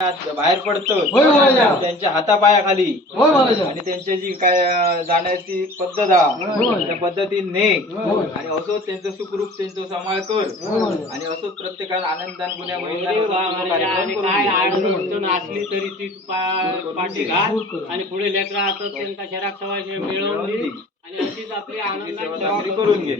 बाहेर पडतो त्यांच्या हातापायाखाली आणि त्यांची जी काय जाण्याची पद्धत त्या पद्धतीने आणि असोच त्यांचं सुखरूप त्यांचं सांभाळ कर आणि असोच प्रत्येकाला आनंदान गुण्या असली तरी ती पाठी घाल आणि पुढे लेकरा असत त्यांचा शराब सवाय मिळवून दे आणि अशीच आपली आनंदाची करून घे.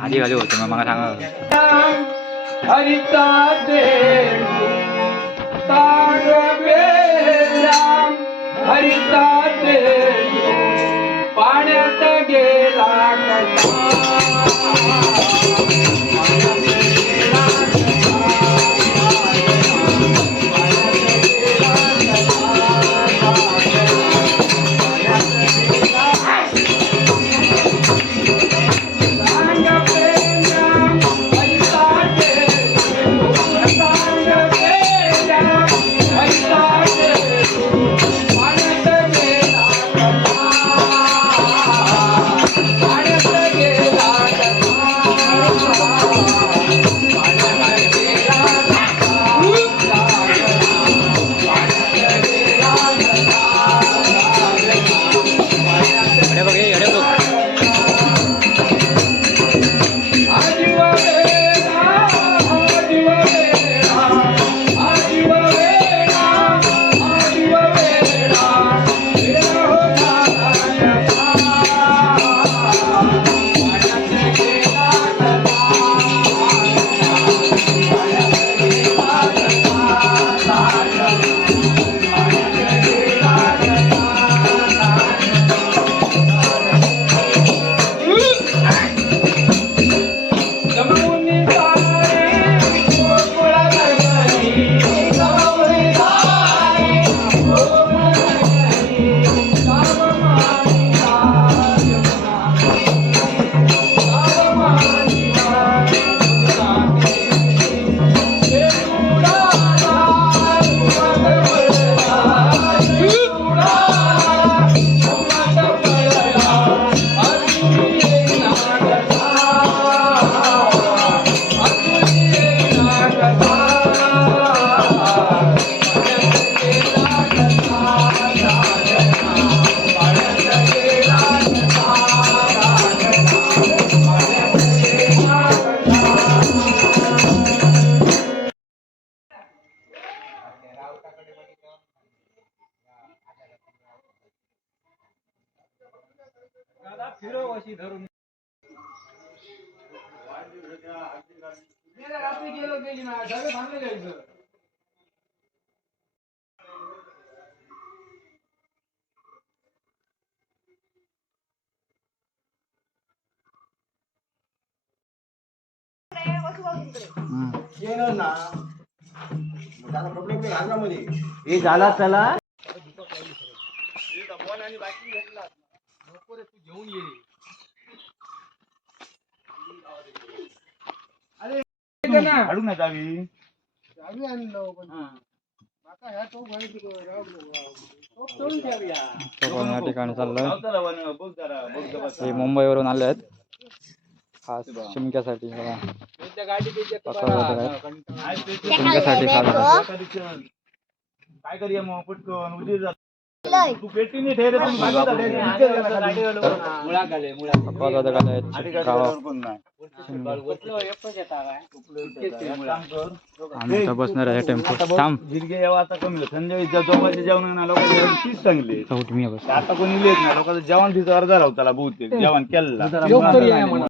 आधी घाली होते मग मला सांगा हरिता देव हरिता देव पाण्यात गेला हे झाला चला काढू ना चावी या ठिकाणी चाललोय. हे मुंबईवरून आले आहेत. खास शिमक्यासाठी बघा. त्यांच्या गाडीत ते check कसं करा. होतं काय? कंटाळा. शिमक्यासाठी खास काय करूया मग पटकन उशीर झाला. तू पेटीने ठेवले पण मुळा घाले मुळा अपवाद होतं का नाही? आम्ही आता बसणार आहे टेम्पो. थांब जिरगे यावं आता कमी संध्याकाळी जेवणाचे जेवण ना लोकांना तीच चांगली चौट मी बस. आता कोणी लिहित नाही लोकांचं जेवण तिथं अर्धा राहताला बहुतेक जेवण केलं जेवण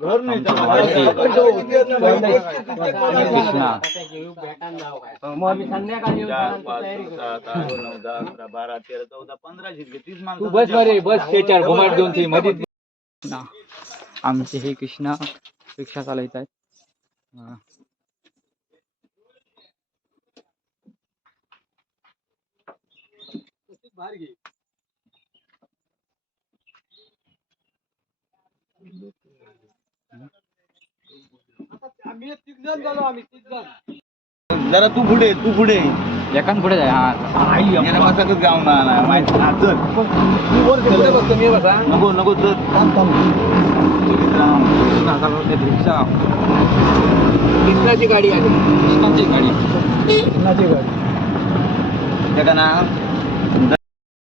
घर नाही कृष्णा संध्याकाळी 12, 13, 14, 15 जिरगे 30 तू माणसं बस बरे बस त्याच्यावर घुमाट देऊन ती मध्ये कृष्णा आमचे हे कृष्णा रिक्षा चालवत आहेत. हा. जरा तू पुढे एकान पुढे जाय. हा आई मसाकच गाव ना माहिती नको तर कृष्णा चालवते रिक्षा. कृष्णाची गाडी आली कृष्णाची गाडी. त्याला ना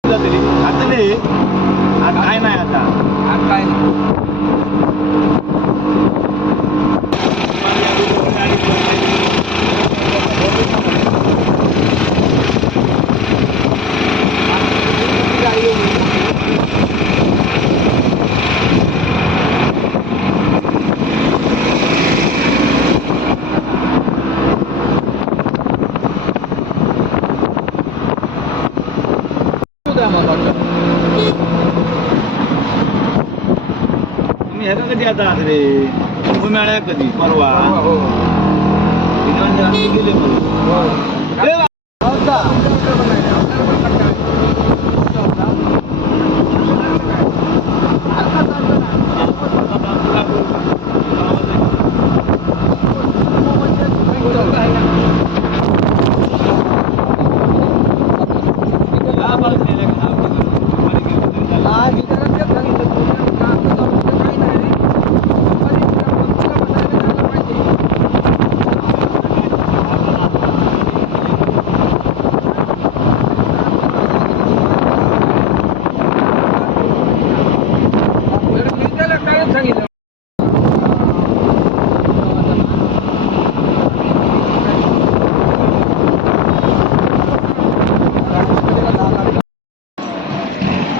तरी आता नाही आज काय नाही आता आज काय तुम्ही ह्याला कधी आता रे मिळाल्या कधी परवा गेले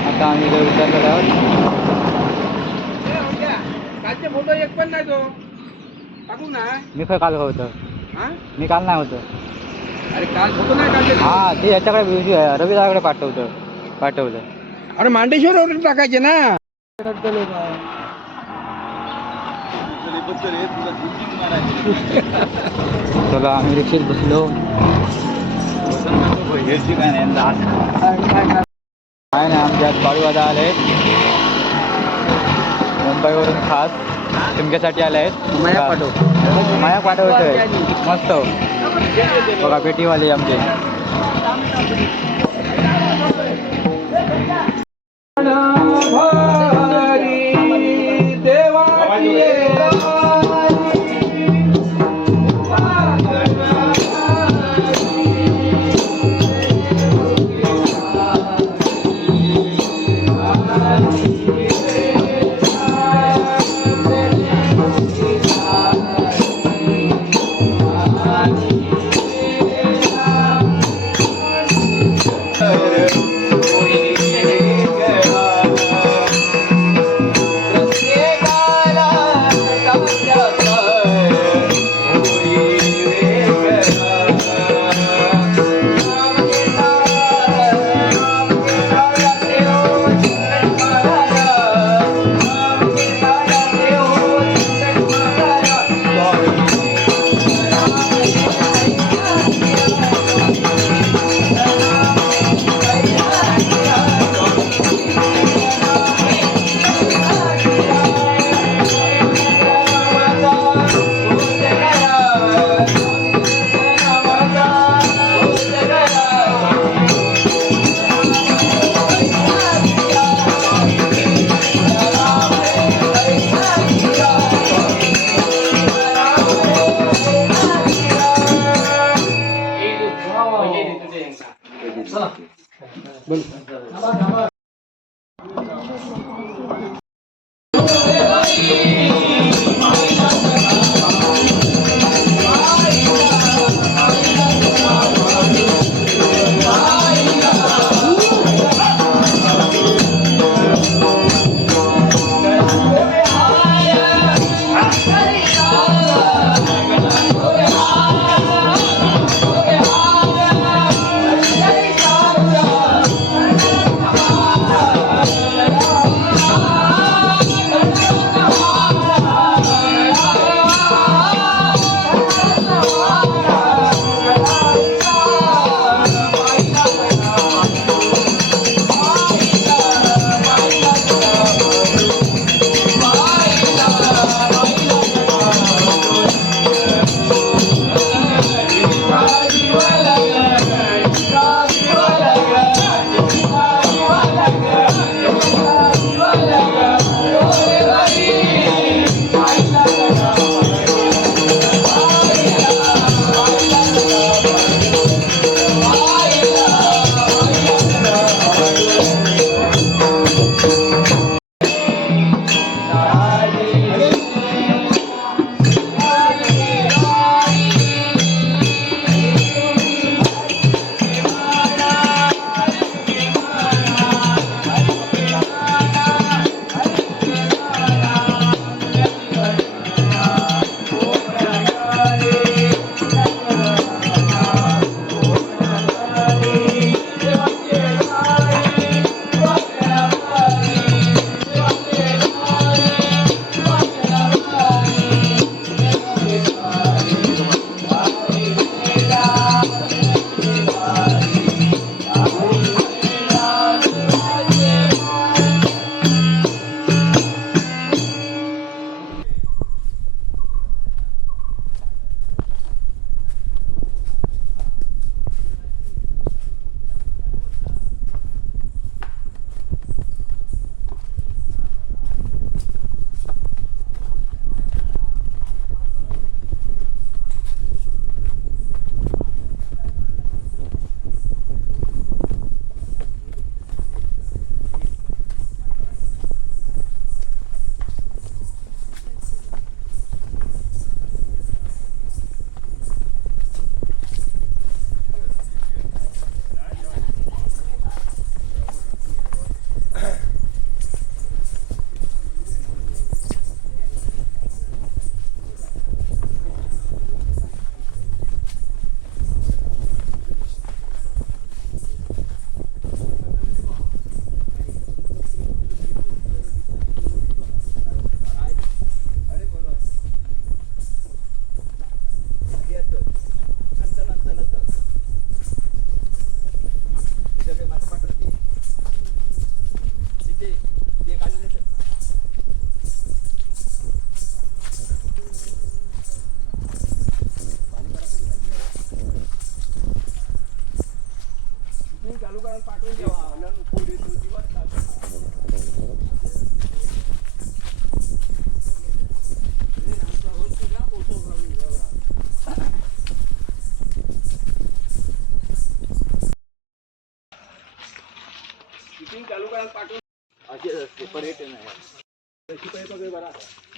आता आम्ही काय विचार करत कालचे फोटो एक पण नाही तो टाकू ना मी काय काल होतं. मी काल नाही होतं. अरे काल फोटो नाही काढले हा ते ह्याच्याकडे रविदाकडे पाठवलं. अरे मांडेश्वर टाकायचे ना चला आम्ही रिक्षेत बसलो. काय नाही आमच्या बाळूदादा आले आहेत मुंबईवरून खास शिमक्यासाठी आले आहेत. माया पाठवतोय मस्त बघा पेटीवाले आमचे. Yeah.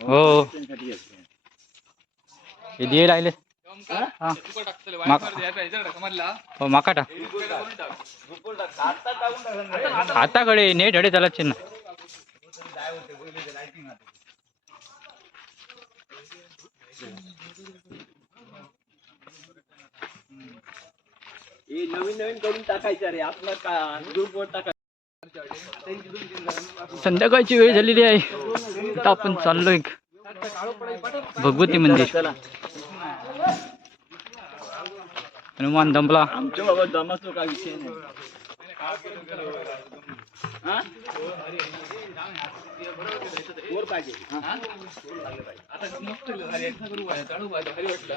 हो हे दिये राहिले हा. हो माका टाक आता कडे नेट हडे चालत ना नवीन नवीन करून टाकायचं रे आपलं का ग्रुपवर टाकायचं. संध्याकाळची वेळ झालेली आहे आता आपण चाललोय भगवती मंदिर. हनुमान दमला आमच्या बाबा दमाचा काय विषय नाही. वर पाहिजे आता मस्त चालू वाटलं.